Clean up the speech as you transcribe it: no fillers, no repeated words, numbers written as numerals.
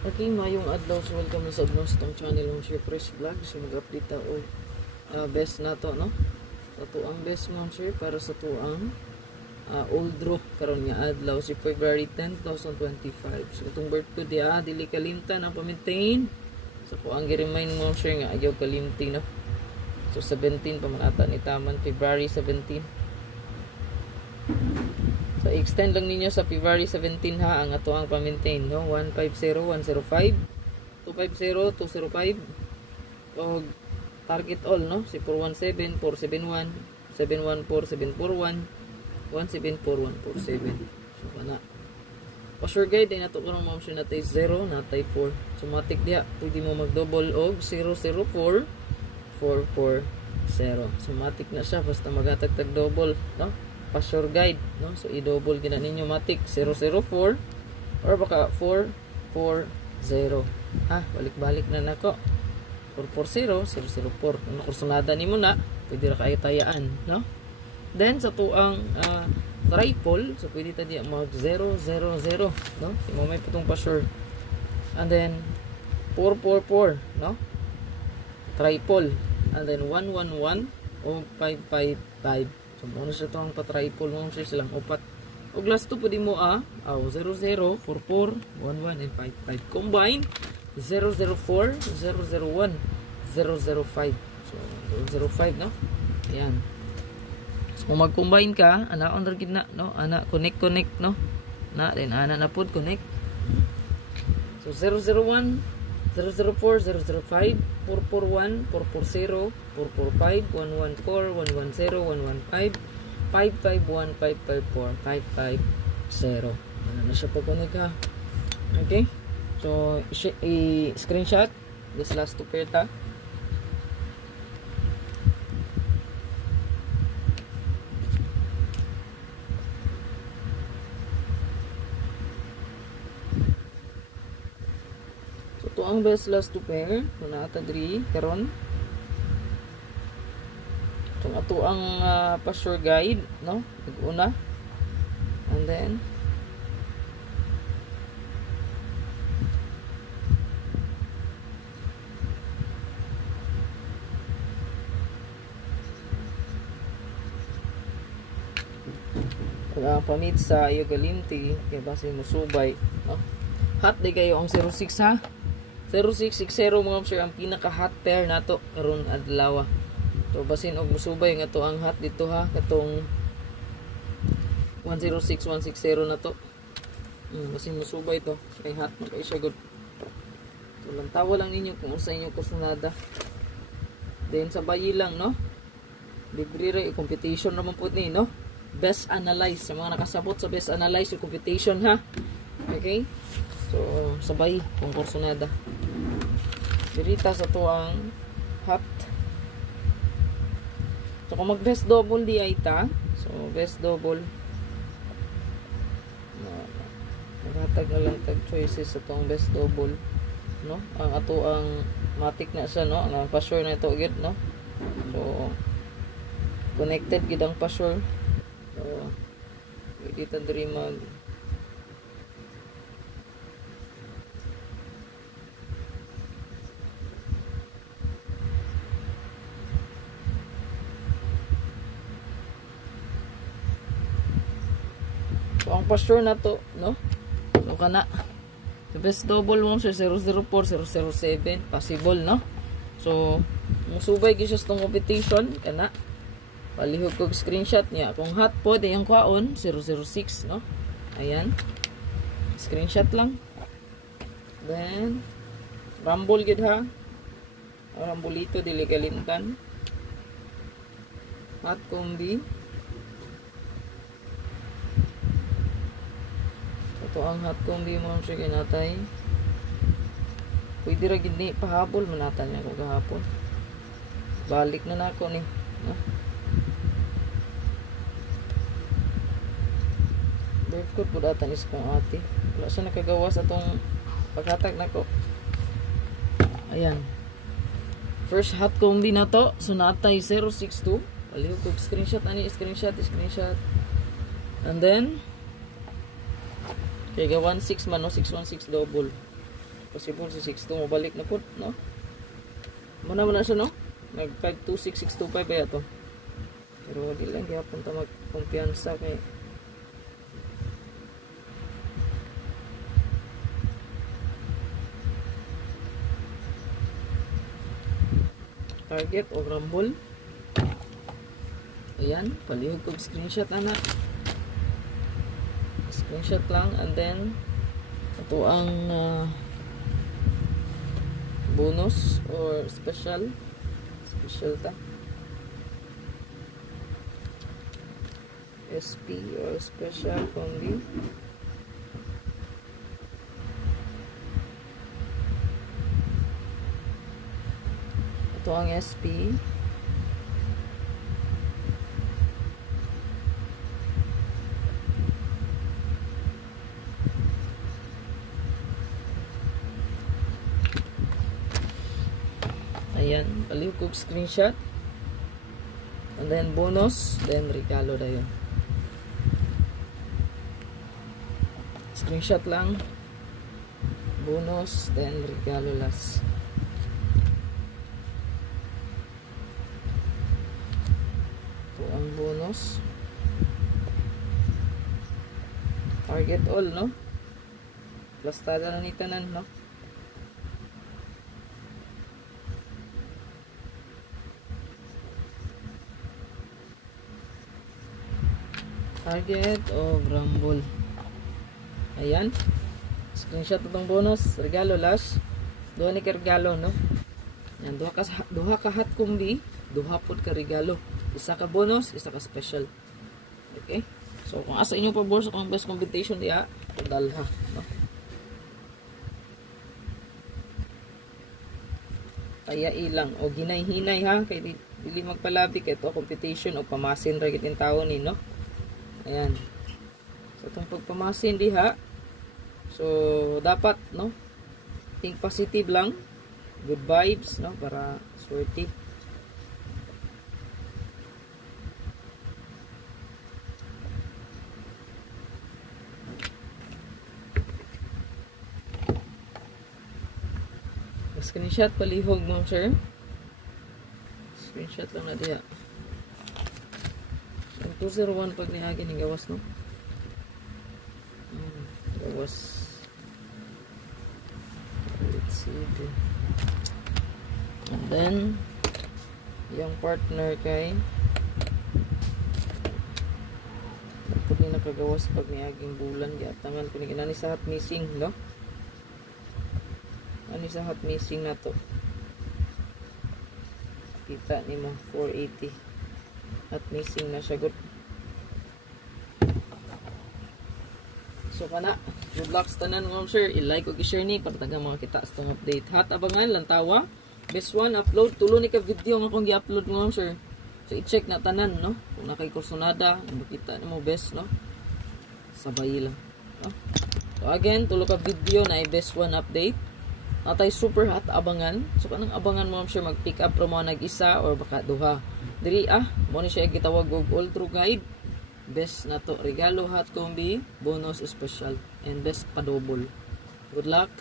Okay, mayong adlaw, so welcome na sa tong channel ng Share Fresh Vlog. So mag-update ta og best na to, no? Ito ang best mo share para sa tuang old draw karon nga adlaw si February 10, 2025. So itong birthday dia dili kalimtan ang pa-maintain. So ko ang gi-remind mo share nga ayaw kalimti, no? So 17 pa man ata ni taman February 17. So, extend lang ninyo sa February 17 ha, ang ato ang pa-maintain, no? 150-105, 250-205, o target all, no? Si 417, 471, 714, 741, 174, 147. So, kana. Pa-sure guide, ay nato ko ng motion natay 0, natay 4. So, matik diya, pwede mo mag-double og 004, 440. So, matik na siya, basta magatagtag double, no? Pa-sure guide, no? So i-double gina ninyo matik 004 or baka 440. Ha, balik-balik na nako. 440 004. Ano kursunada nimo na, pwede ra kayo tayaan, no? Then sa tuang triple, so pwede ta diya mag 000, no? Imo may putong pa-sure. And then 444, no? Triple. And then 111 o 555. So, muna siya itong pa-triple mo siya silang upat. O last 2 pwede mo 00, 44, 11, and 55. Combine 004, 001, 005. So, 005, no? Ayan. So, kung mag-combine ka, ana on gid na, no? Ana, connect, no? Na, then ana na pod connect. So, 001, 004, 005, 441, 440, 445, 114, 110, 115, 551, 554, 550. Ano na siya pag-connect ha. Okay? So, i-screenshot this last two perta. So, ang best last two pair, muna ata diri karon. Itong ato ang pa-sure guide, no? Nag-una. And then kung pamit sa iyo galimti, kaya base mo subay, no? Hot day kayo ang 06 ha. 0660 mga sir ang pinaka-hot pair nato karon adlaw. So basin og musubay nga to ang hot dito ha, katong 106 160 na to. Basin musubay to, kay hot na kay siya good. So lantawa lang ninyo kung sa inyo kursunada. Then sabay lang, no? Libre ra competition naman pud ni, no? Best analyze sa mga nakasabot sa best analyze yung competition ha. Okay? So sabay kung kursunada. Dirita sa to ang hot. So, kung mag-best double di ay ta. So, best double. Naghatag na lang tag choices sa itong best double. No? Ang ato ang matik na siya, no? Ang pa-sure na ito agad, no? So, connected gid ang pa-sure. So, pwede ta diri mag ang pa-sure na to, no? So, kana. The best double mo sa 004, 007. Possible, no? So, musubay ko siya sa itong competition. Kana. Palihog ko screenshot niya. Kung hot po, yung kwaon, 006, no? Ayan. Screenshot lang. Then, rumble gid ha. Rumble ito, dili kalimtan. Hot combi. Ito ang hot combi mo siya kinatay. Pwede ra gid ni pahabol manatan niya ko gahapon. Balik na nako ni. No? Birthday po datan is kong ate. Wala siya nakagawa sa itong paghatag nako. Ayan. First hot combi na to. So natay 062. Aliw ko screenshot ani screenshot. And then kaya 16 man, no? 616 double. possible si 62 mabalik na po, no? Muna mo na siya, no? Nag 526625 ba ito? Pero di lang gyapon ta magkumpiyansa kay target o rumble. Ayan, palihog ko screenshot ana. Screenshot lang, and then ito ang bonus or special ta SP or special combi. Ito ang SP. Ayan, palihog ko screenshot. And then bonus, then regalo dayon. Screenshot lang. Bonus, then regalo last. Ito ang bonus. Target all, no? Plastada na ni tanan, no? Target of rumble. Ayan. Screenshot itong bonus. Regalo last. Duha ni ka regalo, no? Yan, duha ka hot combi. Duha pod ka regalo. Isa ka bonus, isa ka special. Okay? So, kung asa inyo pabor sa kung best competition diya, padalha, no? Kaya ilang. O ginay-hinay ha. Kaya dili magpalabi. Kaya ito competition o pamasin ragit yung tao ni, no? Ayan. So, itong pagpamasin diha. So, dapat, no? Think positive lang. Good vibes, no? Para swerte. Screenshot palihog mo, sir. Screenshot lang na diha. 201 pag niagin ni gawas, no? Gawas. Let's see. And then yung partner kay pag ni nakagawas pag niaging bulan giatangan ko ni kinani sa hot missing, no? Ano sa hot missing na to? Kita ni mo 480 hot missing na siya, good. So kana, good luck sa tanan mga sir. I-like o i-share ni para taga mga kita sa tong update. Hat abangan lantawa. Best one upload tulo ni ka video nga akong gi-upload mga sir. So i-check na tanan, no. Kung nakay kursonada, makita nimo best, no. Sabay lang, no. So again, tulo ka video na best one update. Natay super hot abangan. So kanang abangan mo sir mag-pick up pro mo nag-isa or baka duha. Diri mo ni siya gitawag og all through guide. Best na to regalo hot combi, bonus special, and best pa double. Good luck.